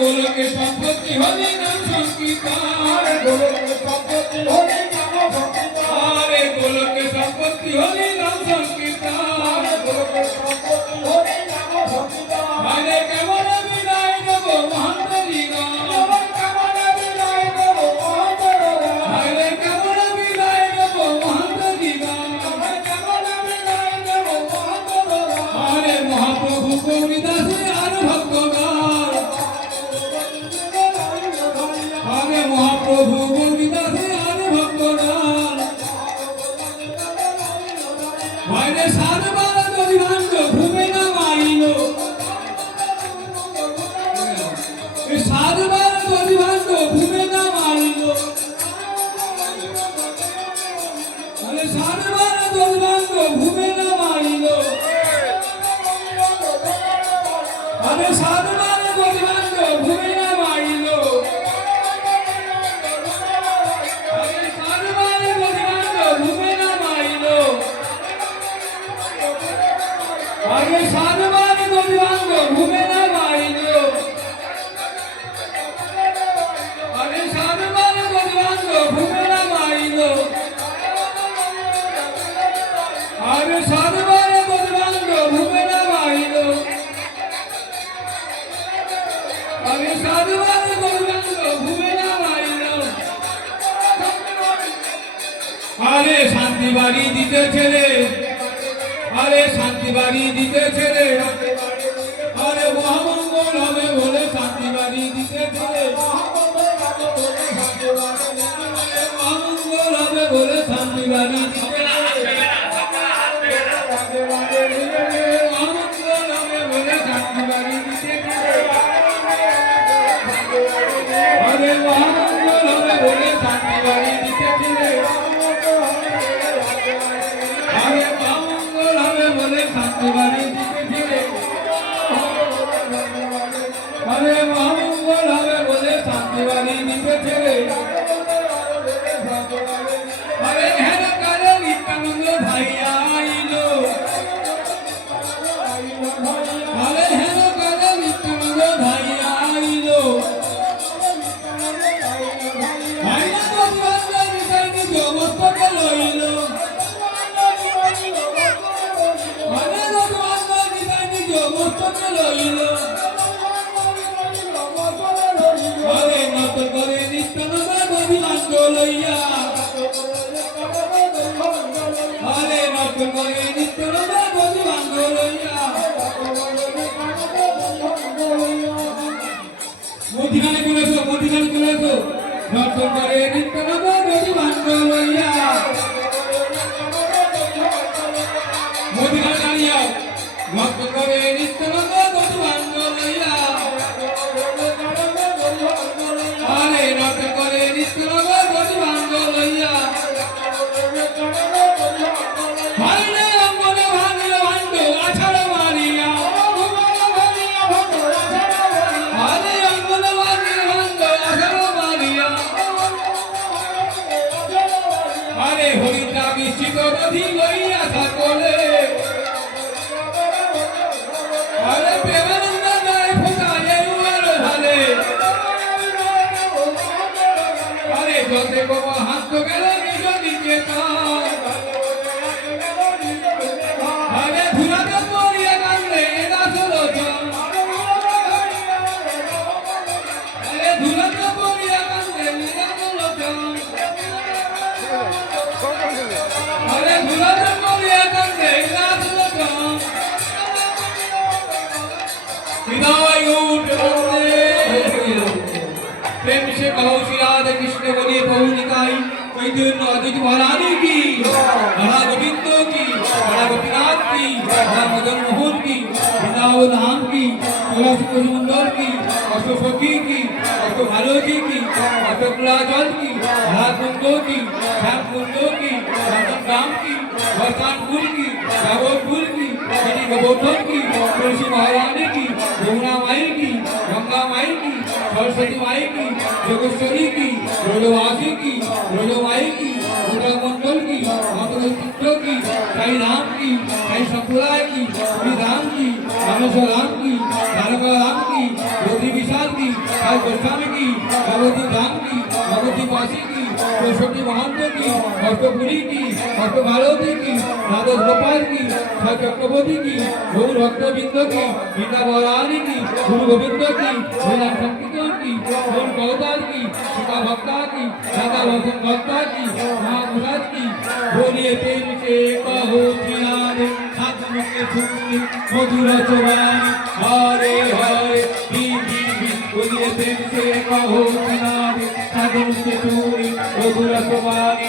গোলকে সম্পত্তি হরি নাম সংকীর্তন, গোলকে সম্পত্তি হরি নাম সংকীর্তন, গোলকে সম্পত্তি হরি নাম সংকীর্তন, গোলকে সম্পত্তি হরি নাম সংকীর্তন। কেমন বিদায় দেব মহান্ত জীবন, কেমন বিদায় দেব মহান্ত জীবন, কেমন বিদায় দেব মহান্ত জীবন। কেমন বিদায় দেব মহান্ত জীবন। মহাপ্রভু গৌরীদাসে আর ভক্তগণ, মহাপ্রভু গৌরীদাসে আর ভক্তগণ, সাতবার দধিভাঙ্গ ঘুমে না মাইল, সাতবার দধিভাঙ্গ ঘুমে না মাইল, সাতবার দধিভাঙ্গ ঘুমে না মাইল, সাতবার দধিভাঙ্গ ঘুমে না মাইল, সাতবার দধিভাঙ্গ ঘুমে না মাইল, সাতবার দধিভাঙ্গ ঘুমে না মাইল, সাতবার দধিভাঙ্গ ঘুমে না মাইল, সাতবার দধিভাঙ্গ ঘুমে না মাইল, সাতবার দধিভাঙ্গ ঘুমে না মাইল। শান্তি বাড়ি দিতে ছেলে, শান্তি বাড়ি দিতে ছেলে, মহামঙ্গল হবে বলে শান্তি বাড়ি দিতে ছেলে, মহামঙ্গল হবে বলে শান্তি বাড়ি দিতে মহামঙ্গল হবে বলে শান্তি বাড়ি দিতে মহামঙ্গল হবে বলে শান্তি বাড়ি দিতে মহামঙ্গল হবে বলে শান্তি বাড়ি দিতে মহামঙ্গল হবে বলে শান্তি বাড়ি দিতে হেন কালে নিত্যানন্দ ভাই আইলো, হেন কালে নিত্যানন্দ ভাই আইলো, মস্তকে লইল, মস্তকে লইল, নত করে নিত্যানন্দ গরিবাঙ্গ লইয়া, নত করে নিত্যানন্দ গরিবাঙ্গ লইয়া, মদিখানে চলেছো, মদিখানে চলেছো, নত করে নিত্যানন্দ গরিবাঙ্গ লইয়া, মদিখানে দাঁড়িয়ে নত করে নিত্যানন্দ গরিবাঙ্গ লইয়া, নত করে নিত্যানন্দ গরিবাঙ্গ লইয়া, ভাইরে অঙ্গনে ভাঙিল ভাণ্ড আছাড় মারিয়া, অঙ্গনে ভাঙিল ভাণ্ড আছাড় মারিয়া, হরিতা বিষ্ঠিত দধি লইয়া সকলে, প্রেমানন্দ গায়ে ফোটায় উয়ার ভালে, যতে কব হাত গেল নিজ দিকে ধুলাতে পড়িয়া কান্দে দাসলোচন, ধুলাতে পড়িয়া কান্দে দাসলোচন, ধুলাতে পড়িয়া কান্দে দাসলোচন, হৃদয় উঠে प्रेम से कहो श्री राधे कृष्ण बोलिए प्रभु निताई वैद्य अद्वैत महारानी की, राधा गोविंद की, राधा गोपीनाथ की, राधा मदन मोहन की, वृंदावन धाम की, सोलह सुंदर की, अशोक सखी की, अशोक भालोजी की, अशोक जल की, राधा कुंडो की, श्याम कुंडो की, रतन राम की, बरसानपुर की, भागवतपुर की, गोवर्धन की, तुलसी महारानी की, यमुना माई की, गंगा माई की, सरस्वती माई की, जोगेश्वरी की, ब्रजवासी की, ब्रजमाई की, मंडल की, चित्र की, साई राम की, साई संप्रदाय की, श्री राम की, रामेश्वर राम की, जानका राम की, ज्योति विशाल की, সাই গোস্বামী কি ভগবতী ধাম কি ভগবতী বাসী কি চৌষট্টি মহান্ত কি অষ্টপুরী কি অষ্ট ভারতী কি রাধা গোপাল কি সাই চক্রবর্তী কি গৌর ভক্তবৃন্দ কি বৃন্দাবরানী কি গুরু গোবিন্দ কি হরিনাম সংকীর্তন কি গৌর কৌতার কি সীতা ভক্তা কি রাধা রতন ভক্তা কি মহাপ্রসাদ কি बोलिए प्रेम से कहो जियारे साथ मुझे सुनी मधुर चौबानी हरे हरे भी बोलिए प्रेम से कहो जियारे साथ मुझे सुनी मधुर चौबानी